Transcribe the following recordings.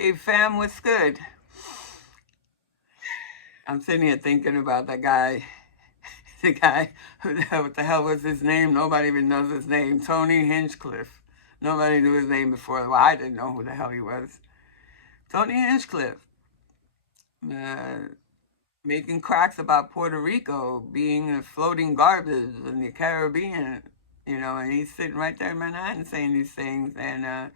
Hey fam, what's good? I'm sitting here thinking about that guy, the guy, what the hell was his name? Nobody even knows his name. Tony Hinchcliffe. Nobody knew his name before. Well, I didn't know who the hell he was. Tony Hinchcliffe, uh, making cracks about Puerto Rico being a floating garbage in the Caribbean, and he's sitting right there in Manhattan saying these things, and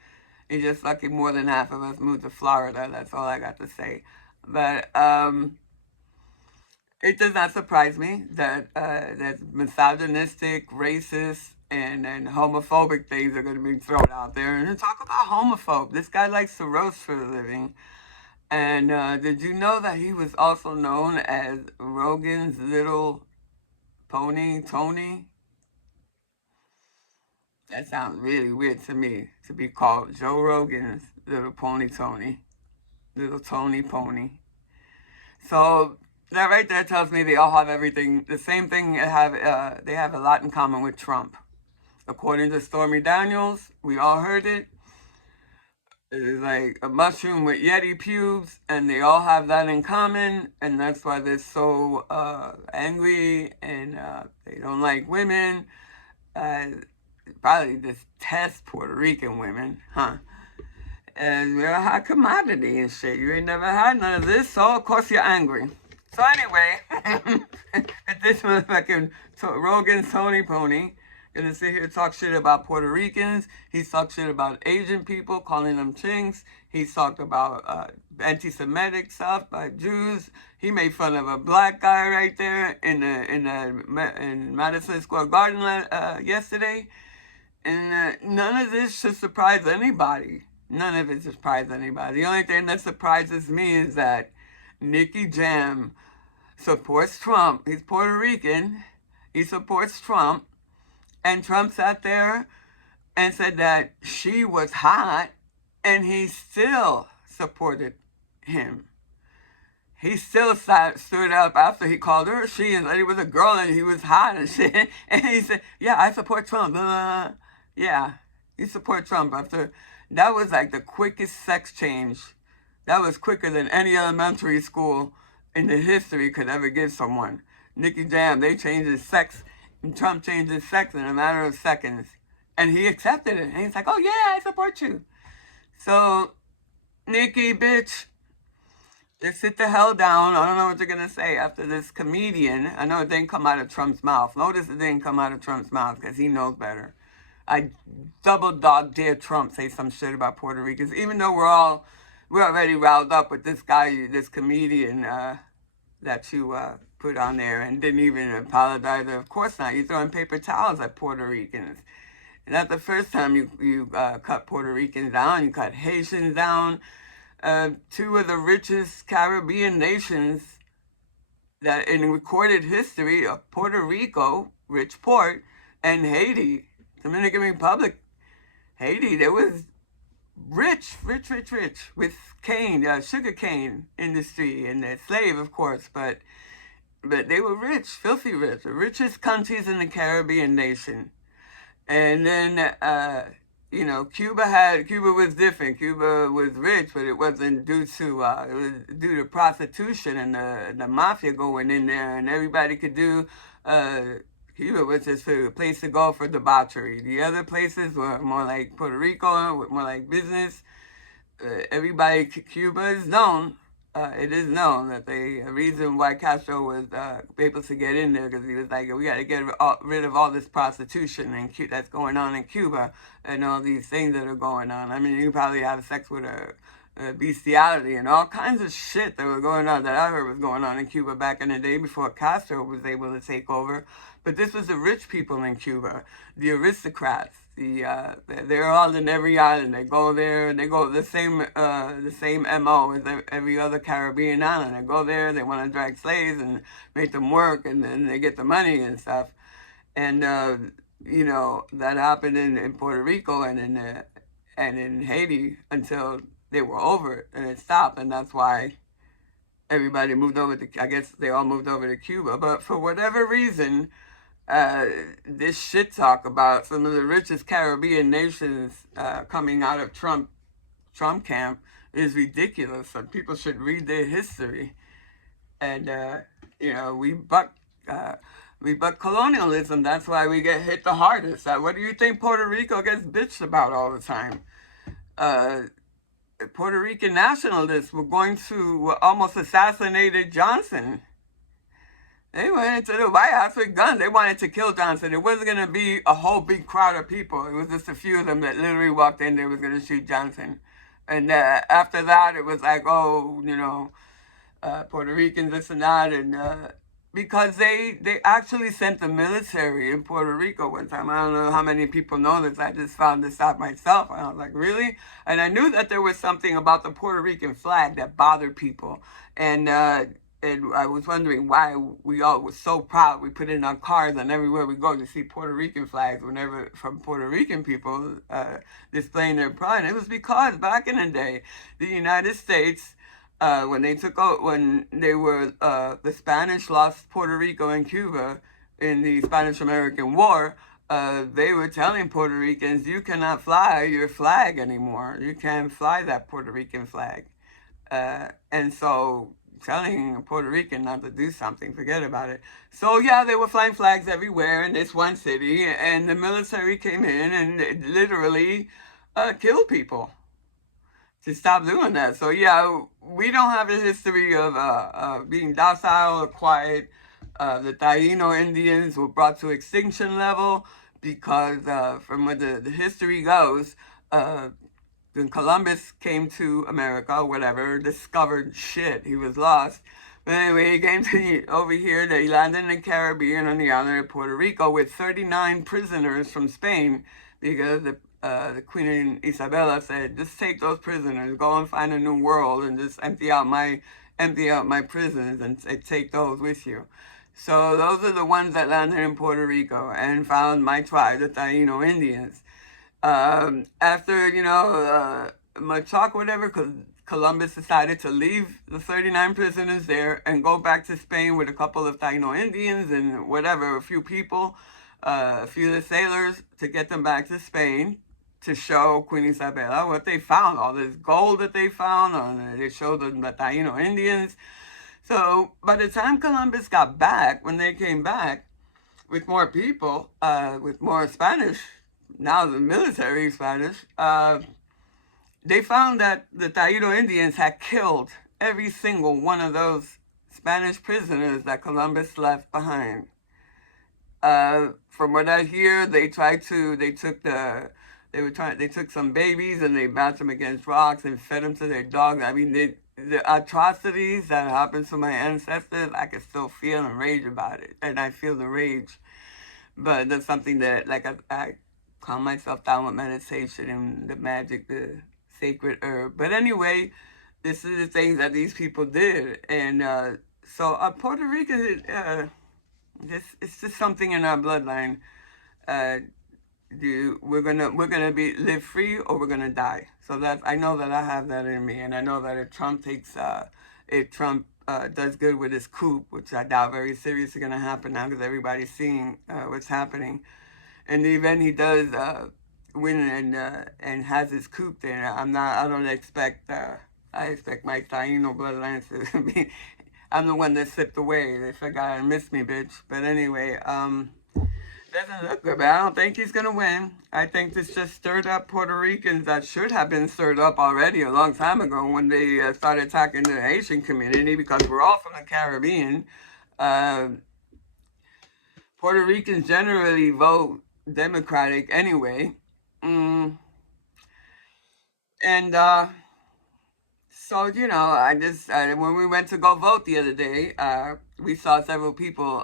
he's just lucky more than half of us moved to Florida. That's all I got to say. But it does not surprise me that misogynistic, racist, and homophobic things are going to be thrown out there. And to talk about homophobe, this guy likes to roast for a living. And did you know that he was also known as Rogan's little pony, Tony? That sounds really weird to me, to be called Joe Rogan's little pony, Tony. Little Tony Pony. So that right there tells me they all have everything. The same thing they have a lot in common with Trump. According to Stormy Daniels, we all heard it. It is like a mushroom with Yeti pubes, and they all have that in common, and that's why they're so angry, and they don't like women. Uh, Probably detest Puerto Rican women, huh? And we're a hot commodity and shit. You ain't never had none of this, so of course you're angry. So anyway, this motherfucking Rogan Tony Pony gonna sit here and talk shit about Puerto Ricans. He's talked shit about Asian people, calling them chinks. He's talked about anti-Semitic stuff by Jews. He made fun of a black guy right there in Madison Square Garden yesterday. And none of this should surprise anybody. None of it surprises anybody. The only thing that surprises me is that Nicky Jam supports Trump. He's Puerto Rican. He supports Trump. And Trump sat there and said that she was hot, and he still supported him. He still stood up after he called her she and said he was a girl and he was hot and shit. And he said, yeah, I support Trump. Yeah, you support Trump after. That was like the quickest sex change. That was quicker than any elementary school in the history could ever give someone. Nicky Jam, they changed his sex, and Trump changed his sex in a matter of seconds. And he accepted it. And he's like, oh yeah, I support you. So, Nicky, bitch, just sit the hell down. I don't know what you're going to say after this comedian. I know it didn't come out of Trump's mouth. Notice it didn't come out of Trump's mouth because he knows better. I double dog dare Trump say some shit about Puerto Ricans, even though we're already riled up with this guy, this comedian that you put on there and didn't even apologize. Of course not. You're throwing paper towels at Puerto Ricans. And that's the first time you cut Puerto Ricans down. You cut Haitians down. Two of the richest Caribbean nations that in recorded history of Puerto Rico, rich port, and Haiti, Dominican Republic, Haiti, there was rich with cane, sugar cane industry, and the slave, of course, but they were rich, filthy rich, the richest countries in the Caribbean nation. And then, Cuba was different. Cuba was rich, but it wasn't due to, it was due to prostitution and the mafia going in there, and everybody could do, Cuba was just a place to go for debauchery. The other places were more like Puerto Rico, more like business. Cuba is known. It is known that the reason why Castro was able to get in there because he was like, we got to get rid of all this prostitution that's going on in Cuba and all these things that are going on. I mean, you probably have sex with a bestiality and all kinds of shit that were going on that I heard was going on in Cuba back in the day before Castro was able to take over. But this was the rich people in Cuba, the aristocrats. They're all in every island. They go there and they go the same MO as every other Caribbean island. They go there, they want to drag slaves and make them work, and then they get the money and stuff. And that happened in Puerto Rico and in Haiti until they were over it and it stopped, and that's why everybody moved over to. I guess they all moved over to Cuba, but for whatever reason. This shit talk about some of the richest Caribbean nations coming out of Trump Trump camp is ridiculous. So people should read their history. And we buck colonialism. That's why we get hit the hardest. What do you think Puerto Rico gets bitched about all the time? Uh, Puerto Rican nationalists were almost assassinated Johnson. They went into the White House with guns. They wanted to kill Johnson. It wasn't going to be a whole big crowd of people. It was just a few of them that literally walked in there was going to shoot Johnson. And after that, it was like, oh, Puerto Ricans, this and that. And because they actually sent the military in Puerto Rico one time. I don't know how many people know this. I just found this out myself. And I was like, really? And I knew that there was something about the Puerto Rican flag that bothered people. And I was wondering why we all were so proud. We put it in our cars, and everywhere we go, you see Puerto Rican flags whenever from Puerto Rican people displaying their pride. It was because back in the day, the United States, when they took out, the Spanish lost Puerto Rico and Cuba in the Spanish-American War. They were telling Puerto Ricans, you cannot fly your flag anymore. You can't fly that Puerto Rican flag. And so telling a Puerto Rican not to do something, forget about it. So yeah, they were flying flags everywhere in this one city, and the military came in and literally killed people to stop doing that. So yeah, we don't have a history of being docile or quiet. The Taino Indians were brought to extinction level because from what the history goes, when Columbus came to America, whatever, discovered shit, he was lost. But anyway, he came over here, they landed in the Caribbean on the island of Puerto Rico with 39 prisoners from Spain, because the Queen Isabella said, just take those prisoners, go and find a new world, and just empty out my prisons and take those with you. So those are the ones that landed in Puerto Rico and found my tribe, the Taino Indians. After, much talk, whatever, Columbus decided to leave the 39 prisoners there and go back to Spain with a couple of Taino Indians and whatever, a few people, a few of the sailors, to get them back to Spain to show Queen Isabella what they found, all this gold that they found. They showed them the Taino Indians. So by the time Columbus got back, when they came back with more people, with more Spanish, now the military Spanish, they found that the Taino Indians had killed every single one of those Spanish prisoners that Columbus left behind. From what I hear, they took some babies and they bashed them against rocks and fed them to their dogs. I mean, the atrocities that happened to my ancestors, I can still feel and rage about it, and I feel the rage. But that's something that, like, I calm myself down with meditation and the magic, the sacred herb. But anyway, this is the things that these people did. And so Puerto Rico, it's just something in our bloodline. We're gonna live free or we're gonna die. So I know that I have that in me, and I know that if Trump does good with his coup, which I doubt very seriously gonna happen now because everybody's seeing what's happening. In the event he does win and has his coup there, I expect my Taino bloodline to be. I'm the one that slipped away. They forgot and missed me, bitch. But anyway, doesn't look good, but I don't think he's gonna win. I think this just stirred up Puerto Ricans that should have been stirred up already a long time ago when they started attacking the Haitian community, because we're all from the Caribbean. Puerto Ricans generally vote Democratic anyway. And so, when we went to go vote the other day, we saw several people,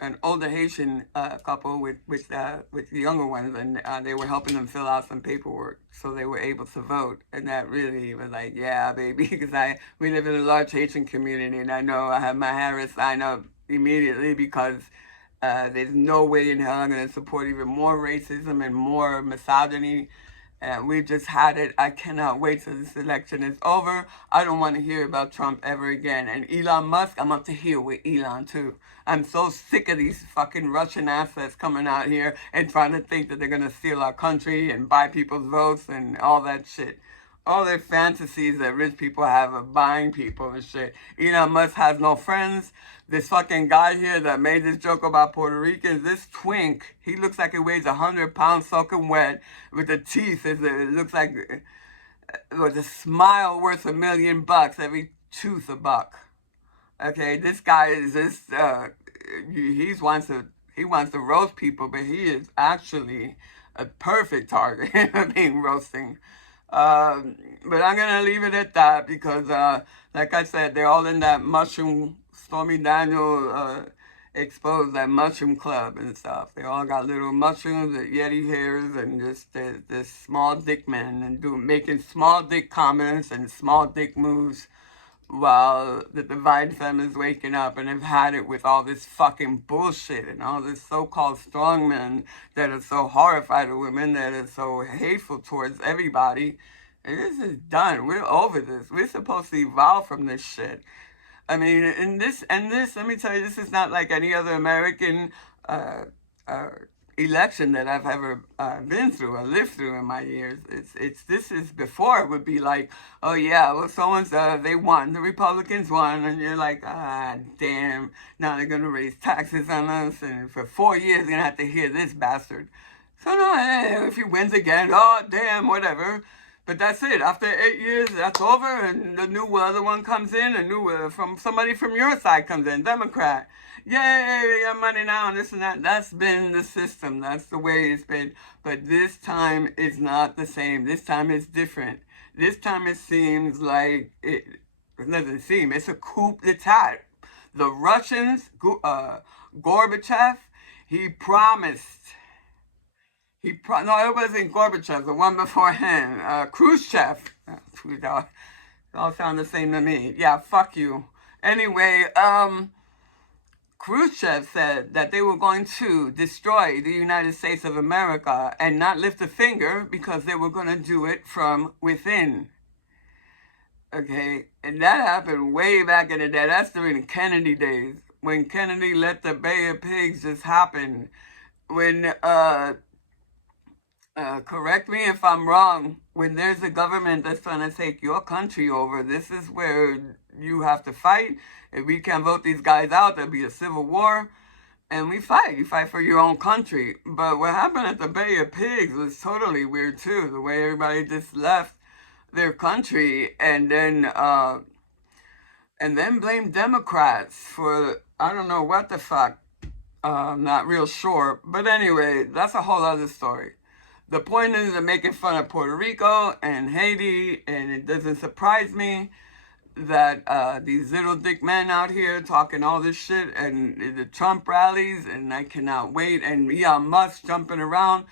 an older Haitian couple with the younger ones, and they were helping them fill out some paperwork so they were able to vote. And that really was like, yeah, baby, because we live in a large Haitian community, and I know I have my Harris sign up immediately, because there's no way in hell I'm going to support even more racism and more misogyny. And we've just had it. I cannot wait till this election is over. I don't want to hear about Trump ever again. And Elon Musk, I'm up to here with Elon too. I'm so sick of these fucking Russian assets coming out here and trying to think that they're going to steal our country and buy people's votes and all that shit. all their fantasies that rich people have of buying people and shit. Elon Musk has no friends. This fucking guy here that made this joke about Puerto Ricans, this twink, he looks like he weighs 100 pounds soaking wet with the teeth. It looks like with a smile worth $1,000,000, every tooth a buck. Okay, this guy is just he wants to roast people, but he is actually a perfect target of being roasting. But I'm gonna leave it at that because, like I said, they're all in that mushroom. Stormy Daniel exposed that mushroom club and stuff. They all got little mushrooms, yeti hairs, and just this small dick men and making small dick comments and small dick moves while the divine femine's waking up and have had it with all this fucking bullshit and all this so-called strongmen that are so horrified of women, that are so hateful towards everybody. And this is done. We're over this. We're supposed to evolve from this shit. I mean, let me tell you, this is not like any other American uh, election that I've ever been through or lived through in my years. This is before it would be like, oh yeah, well so-and-so, they won, the Republicans won, and you're like, ah, damn, now they're gonna raise taxes on us, and for 4 years you're gonna have to hear this bastard. So no, if he wins again, oh damn, whatever. But that's it. After 8 years, that's over, and the new other one comes in. A new from somebody from your side comes in, Democrat. Yay, we got money now, and this and that. That's been the system. That's the way it's been. But this time it's not the same. This time it's different. This time it seems like it doesn't seem. It's a coup d'etat. The Russians, Gorbachev, he promised. No, it wasn't Gorbachev, the one before him. Khrushchev. They all sound the same to me. Yeah, fuck you. Anyway, Khrushchev said that they were going to destroy the United States of America and not lift a finger because they were going to do it from within. Okay, and that happened way back in the day. That's during the Kennedy days, when Kennedy let the Bay of Pigs just happen. When, correct me if I'm wrong, when there's a government that's trying to take your country over, this is where you have to fight. If we can't vote these guys out, there'll be a civil war. And we fight. You fight for your own country. But what happened at the Bay of Pigs was totally weird, too. The way everybody just left their country and then blame Democrats for, I don't know what the fuck. I'm not real sure. But anyway, that's a whole other story. The point is they're making fun of Puerto Rico and Haiti, and it doesn't surprise me that these little dick men out here talking all this shit and the Trump rallies, and I cannot wait, and Elon Musk jumping around.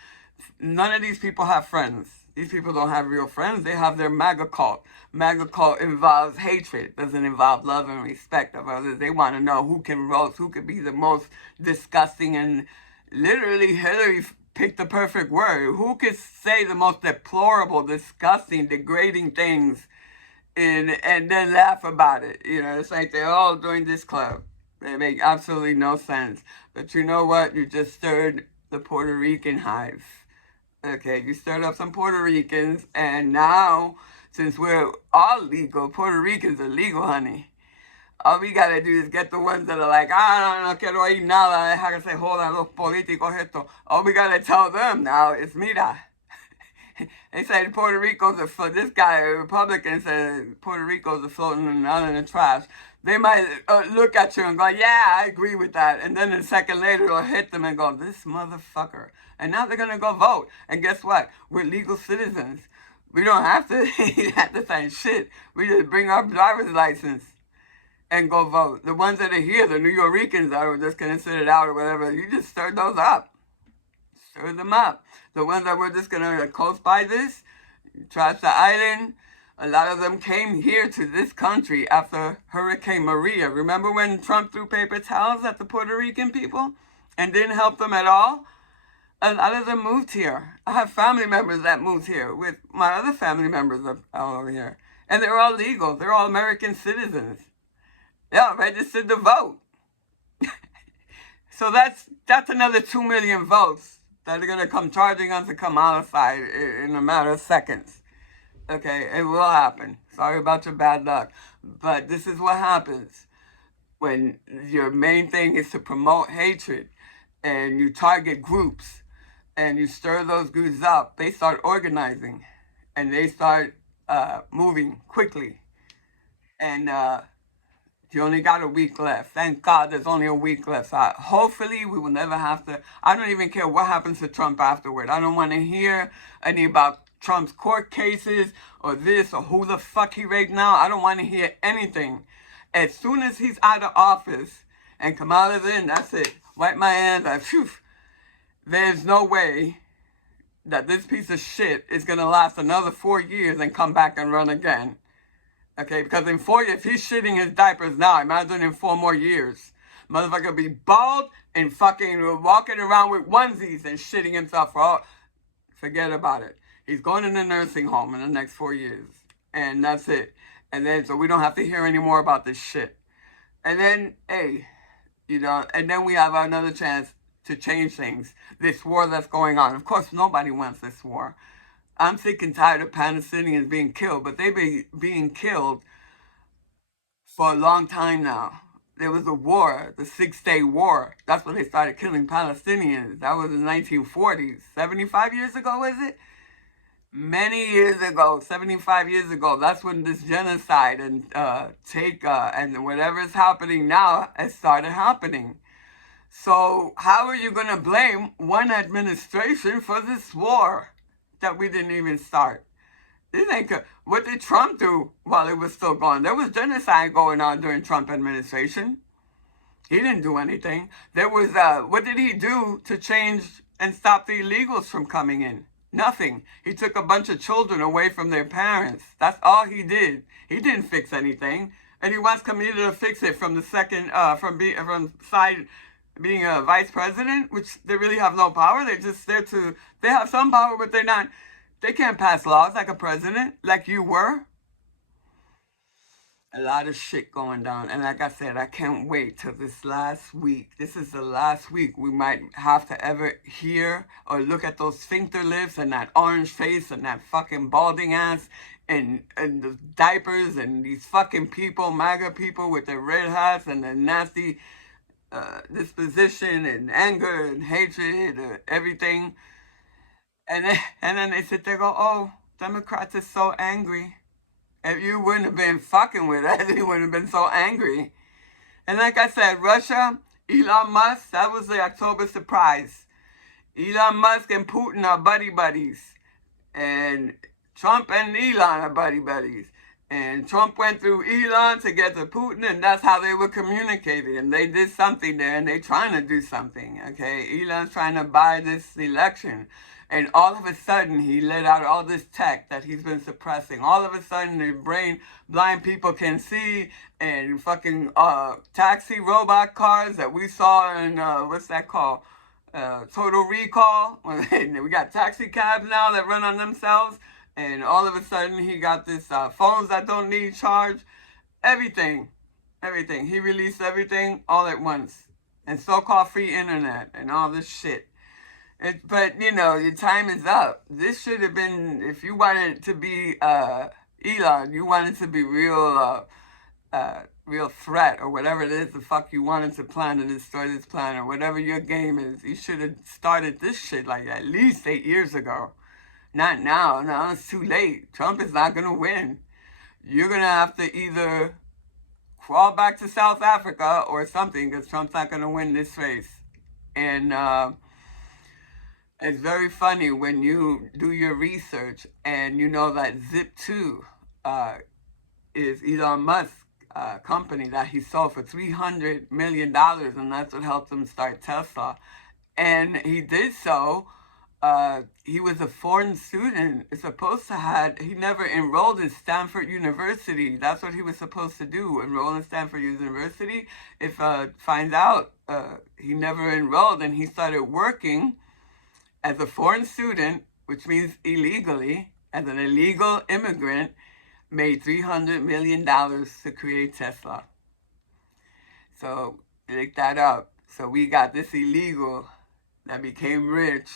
None of these people have friends. These people don't have real friends. They have their MAGA cult. MAGA cult involves hatred. Doesn't involve love and respect of others. They want to know who can roast, who could be the most disgusting, and literally Hillary picked the perfect word. Who could say the most deplorable, disgusting, degrading things and then laugh about it? You know, it's like they're all doing this club. They make absolutely no sense. But you know what? You just stirred the Puerto Rican hive. Okay, you stirred up some Puerto Ricans, and now, since we're all legal, Puerto Ricans are legal, honey. All we gotta do is get the ones that are like, no quiero oír nada, deja que se jodan los políticos esto. All we gotta tell them now is, mira. They say Puerto Rico's this guy, a Republican, said Puerto Rico's are floating out in the trash. They might look at you and go, yeah, I agree with that. And then a second later, they'll hit them and go, this motherfucker. And now they're gonna go vote. And guess what? We're legal citizens. We don't have to have to sign shit. We just bring our driver's license and go vote. The ones that are here, the New Yorkers that are just gonna sit it out or whatever, you just stir those up. Stir them up. The ones that were just gonna coast by this, trash the island, a lot of them came here to this country after Hurricane Maria. Remember when Trump threw paper towels at the Puerto Rican people and didn't help them at all? A lot of them moved here. I have family members that moved here with my other family members all over here. And they're all legal. They're all American citizens. Yeah, registered to vote. So that's another 2 million votes that are going to come charging us to come outside in a matter of seconds. Okay, it will happen. Sorry about your bad luck. But this is what happens when your main thing is to promote hatred and you target groups and you stir those groups up. They start organizing and they start moving quickly. And you only got a week left. Thank God there's only a week left. So hopefully we will never have to. I don't even care what happens to Trump afterward. I don't want to hear any about Trump's court cases or this or who the fuck he raped now. I don't want to hear anything. As soon as he's out of office and Kamala's in, that's it. Wipe my hands. Phew. There's no way that this piece of shit is going to last another 4 years and come back and run again. Okay, because in 4 years, if he's shitting his diapers now, imagine in 4 more years. Motherfucker be bald and fucking walking around with onesies and shitting himself for all. Forget about it. He's going in a nursing home in the next 4 years. And that's it. And then, so we don't have to hear any more about this shit. And then, hey, and then we have another chance to change things. This war that's going on. Of course, nobody wants this war. I'm sick and tired of Palestinians being killed, but they've been being killed for a long time now. There was a war, the 6-Day War. That's when they started killing Palestinians. That was in the 1940s. 75 years ago, is it? Many years ago, 75 years ago. That's when this genocide and and whatever is happening now has started happening. So how are you going to blame one administration for this war that we didn't even start? This ain't good. What did Trump do while it was still going? There was genocide going on during Trump administration. He didn't do anything. There was, what did he do to change and stop the illegals from coming in? Nothing. He took a bunch of children away from their parents. That's all he did. He didn't fix anything. And he wants Kamala to fix it from the second, from side being a vice president, which they really have no power. They're just there they have some power, but they can't pass laws like a president, like you were. A lot of shit going down. And like I said, I can't wait till this last week. This is the last week we might have to ever hear or look at those sphincter lips and that orange face and that fucking balding ass and the diapers and these fucking people, MAGA people with their red hats and their nasty disposition and anger and hatred and everything. And then they sit there and go, oh, Democrats are so angry. If you wouldn't have been fucking with us, you wouldn't have been so angry. And like I said, Russia, Elon Musk, that was the October surprise. Elon Musk and Putin are buddies. And Trump and Elon are buddies. And Trump went through Elon to get to Putin, and that's how they were communicating. And they did something there, and they're trying to do something, okay? Elon's trying to buy this election. And all of a sudden, he let out all this tech that he's been suppressing. All of a sudden, the blind people can see, and fucking taxi robot cars that we saw in, what's that called? Total Recall. We got taxi cabs now that run on themselves. And all of a sudden, he got this phones that don't need charge. Everything. He released everything all at once. And so-called free internet and all this shit. But, your time is up. This should have been, if you wanted to be Elon, you wanted to be real threat or whatever it is the fuck you wanted to plan to destroy this planet or whatever your game is. You should have started this shit like at least 8 years ago. Not now. Now it's too late. Trump is not going to win. You're going to have to either crawl back to South Africa or something because Trump's not going to win this race. And it's very funny when you do your research and you know that Zip2 is Elon Musk's company that he sold for $300 million, and that's what helped him start Tesla. And he did so. He was a foreign student. He never enrolled in Stanford University. That's what he was supposed to do, enroll in Stanford University. If finds out he never enrolled and he started working as a foreign student, which means illegally, as an illegal immigrant, made $300 million to create Tesla. So look that up. So we got this illegal that became rich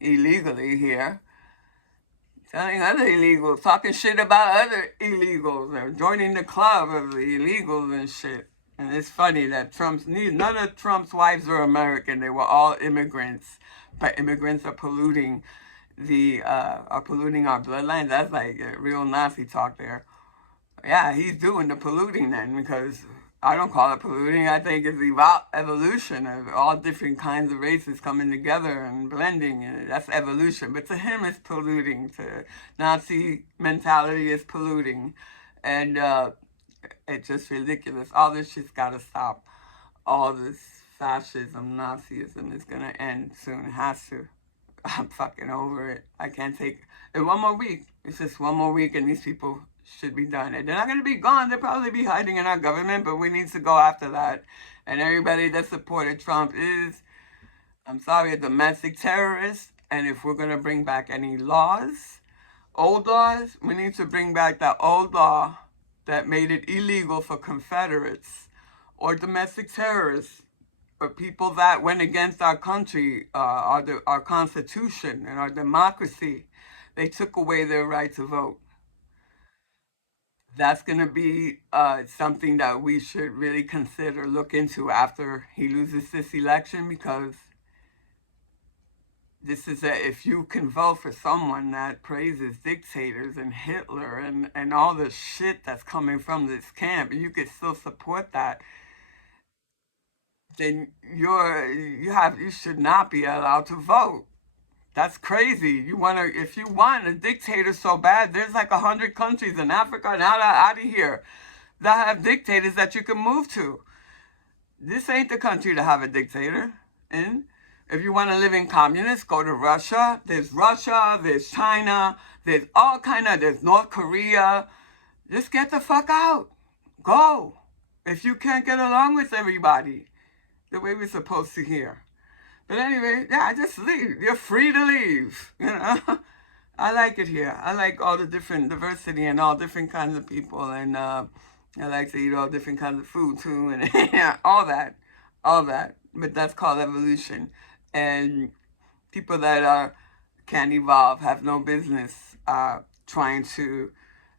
illegally here telling other illegals, talking shit about other illegals, or joining the club of the illegals and shit. And it's funny that none of Trump's wives were American. They were all immigrants. But immigrants are polluting are polluting our bloodlines. That's like real Nazi talk there. Yeah, he's doing the polluting then, because I don't call it polluting. I think it's evolution of all different kinds of races coming together and blending. And that's evolution. But to him, it's polluting. To Nazi mentality, is polluting. And it's just ridiculous. All this shit's got to stop. All this fascism, Nazism is going to end soon. It has to. I'm fucking over it. I can't take it. One more week. It's just one more week, and these people should be done. And they're not going to be gone. They'll probably be hiding in our government, but we need to go after that. And everybody that supported Trump is, I'm sorry, a domestic terrorist. And if we're going to bring back any laws, old laws, we need to bring back that old law that made it illegal for Confederates or domestic terrorists or people that went against our country, our Constitution and our democracy. They took away their right to vote. That's going to be something that we should really consider, look into after he loses this election, because if you can vote for someone that praises dictators and Hitler and all the shit that's coming from this camp, and you could still support that, then you should not be allowed to vote. That's crazy. If you want a dictator so bad, there's like 100 countries in Africa and out of here that have dictators that you can move to. This ain't the country to have a dictator in. If you want to live in communist, go to Russia. There's China, there's North Korea. Just get the fuck out. Go. If you can't get along with everybody the way we're supposed to here. But anyway, yeah, just leave. You're free to leave. I like it here. I like all the different diversity and all different kinds of people. And I like to eat all different kinds of food too. And all that. But that's called evolution. And people that can't evolve have no business trying to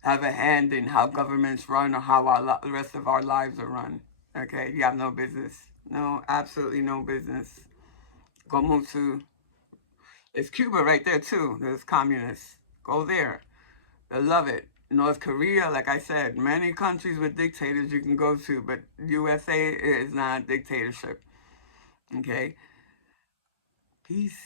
have a hand in how governments run or how the rest of our lives are run. Okay, you have no business. No, absolutely no business. Go move to, it's Cuba right there too. There's communists. Go there. They love it. North Korea, like I said, many countries with dictators you can go to, but USA is not a dictatorship. Okay? Peace.